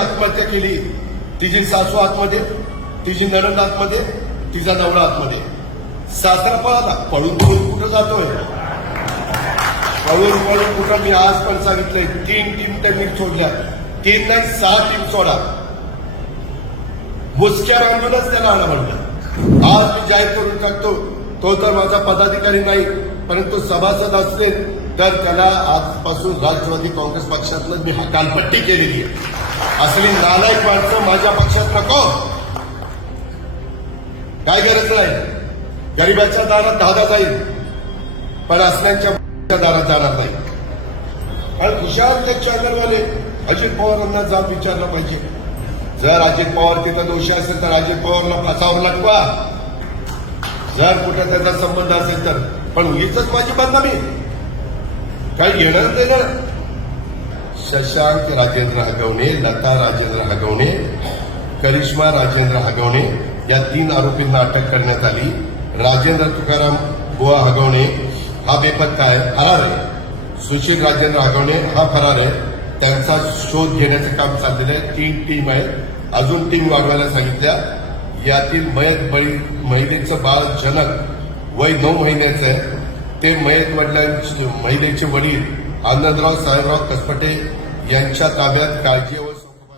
आत्महत्या केली. तिची सासू आतमध्ये तिची नणंद आतमध्ये तिचा नवरा आतमध्ये. सासरा पळाला. पळून पळून कुठं जातोय? पळून पळून कुठं? मी आज पण सांगितलंय तीन टीम त्यांनी सोडल्या. तीन नाही सहा टीम सोडा. मुसक्या बांधूनच त्याला आणा म्हणलं आज मी जाहीर करून टाकतो तो तर माझा पदाधिकारी नाही परंतु सभासद असेल तर त्याला आजपासून राष्ट्रवादी काँग्रेस पक्षातनं मी हकालपट्टी केलेली आहे. असली नालायक माणसं माझ्या पक्षात नको. काय गरज नाही. गरिबाच्या दारात धादा जाईल. पण असल्यांच्या दारात जाणार नाही. आणि हुशार अध्यक्ष चॅनलवाले अजित पवारांना जाब विचारलं पाहिजे. जर अजित पवार तिथं दोषी असेल तर अजित पवारला फासावर लागवा जर कुठे त्याचा संबंध असेल तर. पण उगीच माझी बदनामी. काही येणार देणं शशांक राजेंद्र हगवणे लता राजेंद्र हगवणे करिश्मा राजेंद्र हगवणे या तीन आरोपींना अटक करण्यात आली. राजेंद्र तुकाराम बुवा हगवणे हा बेपत्ता आहे फरार आहे. सुशील राजेंद्र हगवणे हा फरार आहे. त्यांचा शोध घेण्याचं काम चाललेलं आहे. तीन टीम आहेत. अजून टीम वाढवायला सांगितल्या. यातील मयत बळी महिलेचं बाळ जनक वय नऊ महिन्याचं आहे. ते मयत वडिलांचे महिलेचे वडील आनंदराव साहेबराव कसपटे यांच्या ताब्यात काळजी